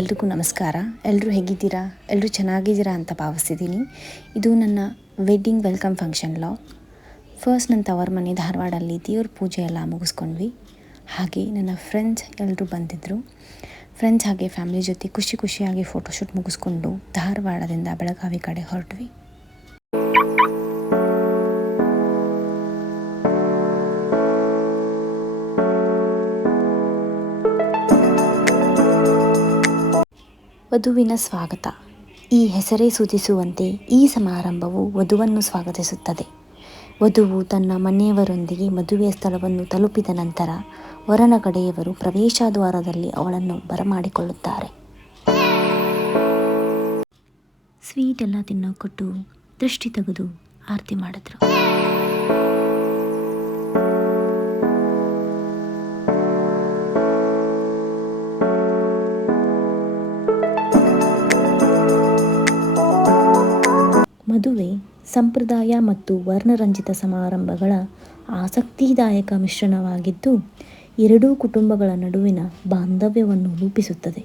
ಎಲ್ರಿಗೂ ನಮಸ್ಕಾರ. ಎಲ್ಲರೂ ಹೇಗಿದ್ದೀರಾ? ಎಲ್ಲರೂ ಚೆನ್ನಾಗಿದ್ದೀರಾ ಅಂತ ಭಾವಿಸ್ತಿದ್ದೀನಿ. ಇದು ನನ್ನ wedding welcome function log. First ನನ್ನ ತವರ ಮನೆ ಧಾರವಾಡಲ್ಲಿ ದೇವ್ರ ಪೂಜೆ ಎಲ್ಲ ಮುಗಿಸ್ಕೊಂಡ್ವಿ. ಹಾಗೆ ನನ್ನ ಫ್ರೆಂಡ್ಸ್ ಎಲ್ಲರೂ ಬಂದಿದ್ದರು. ಫ್ರೆಂಡ್ಸ್ ಹಾಗೆ ಫ್ಯಾಮಿಲಿ ಜೊತೆ ಖುಷಿಯಾಗಿ ಫೋಟೋಶೂಟ್ ಮುಗಿಸ್ಕೊಂಡು ಧಾರವಾಡದಿಂದ ಬೆಳಗಾವಿ ಕಡೆ ಹೊರಟ್ವಿ. ವಧುವಿನ ಸ್ವಾಗತ. ಈ ಹೆಸರೇ ಸೂಚಿಸುವಂತೆ ಈ ಸಮಾರಂಭವು ವಧುವನ್ನು ಸ್ವಾಗತಿಸುತ್ತದೆ. ವಧುವು ತನ್ನ ಮನೆಯವರೊಂದಿಗೆ ಮದುವೆಯ ಸ್ಥಳವನ್ನು ತಲುಪಿದ ನಂತರ ವರನ ಕಡೆಯವರು ಪ್ರವೇಶದ್ವಾರದಲ್ಲಿ ಅವಳನ್ನು ಬರಮಾಡಿಕೊಳ್ಳುತ್ತಾರೆ. ಸ್ವೀಟ್ ಎಲ್ಲ ತಿನ್ನೋಕೊಟ್ಟು ದೃಷ್ಟಿ ತೆಗೆದು ಆರತಿ ಮಾಡಿದ್ರು. ಮದುವೆ ಸಂಪ್ರದಾಯ ಮತ್ತು ವರ್ಣರಂಜಿತ ಸಮಾರಂಭಗಳ ಆಸಕ್ತಿದಾಯಕ ಮಿಶ್ರಣವಾಗಿದ್ದು, ಎರಡೂ ಕುಟುಂಬಗಳ ನಡುವಿನ ಬಾಂಧವ್ಯವನ್ನು ರೂಪಿಸುತ್ತದೆ.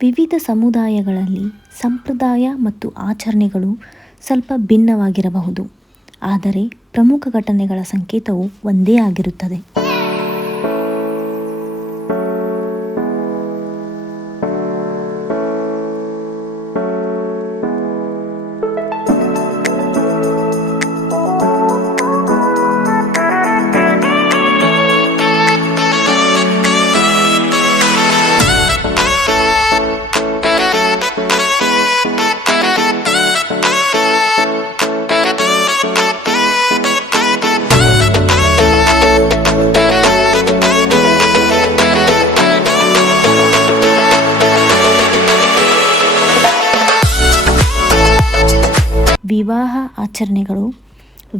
ವಿವಿಧ ಸಮುದಾಯಗಳಲ್ಲಿ ಸಂಪ್ರದಾಯ ಮತ್ತು ಆಚರಣೆಗಳು ಸ್ವಲ್ಪ ಭಿನ್ನವಾಗಿರಬಹುದು, ಆದರೆ ಪ್ರಮುಖ ಘಟನೆಗಳ ಸಂಕೇತವು ಒಂದೇ ಆಗಿರುತ್ತದೆ. ವಿವಾಹ ಆಚರಣೆಗಳು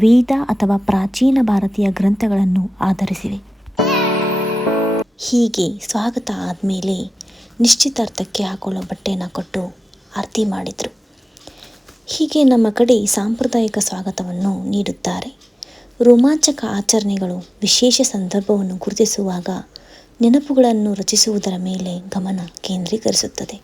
ವೇದ ಅಥವಾ ಪ್ರಾಚೀನ ಭಾರತೀಯ ಗ್ರಂಥಗಳನ್ನು ಆಧರಿಸಿವೆ. ಹೀಗೆ ಸ್ವಾಗತ ಆದಮೇಲೆ ನಿಶ್ಚಿತಾರ್ಥಕ್ಕೆ ಹಾಕೊಳ್ಳೋ ಬಟ್ಟೆನ ಕೊಟ್ಟು ಆರತಿ ಮಾಡಿದರು. ಹೀಗೆ ನಮ್ಮ ಕಡೆ ಸಾಂಪ್ರದಾಯಿಕ ಸ್ವಾಗತವನ್ನು ನೀಡುತ್ತಾರೆ. ರೋಮಾಂಚಕ ಆಚರಣೆಗಳು ವಿಶೇಷ ಸಂದರ್ಭವನ್ನು ಗುರುತಿಸುವಾಗ ನೆನಪುಗಳನ್ನು ರಚಿಸುವುದರ ಮೇಲೆ ಗಮನ ಕೇಂದ್ರೀಕರಿಸುತ್ತದೆ.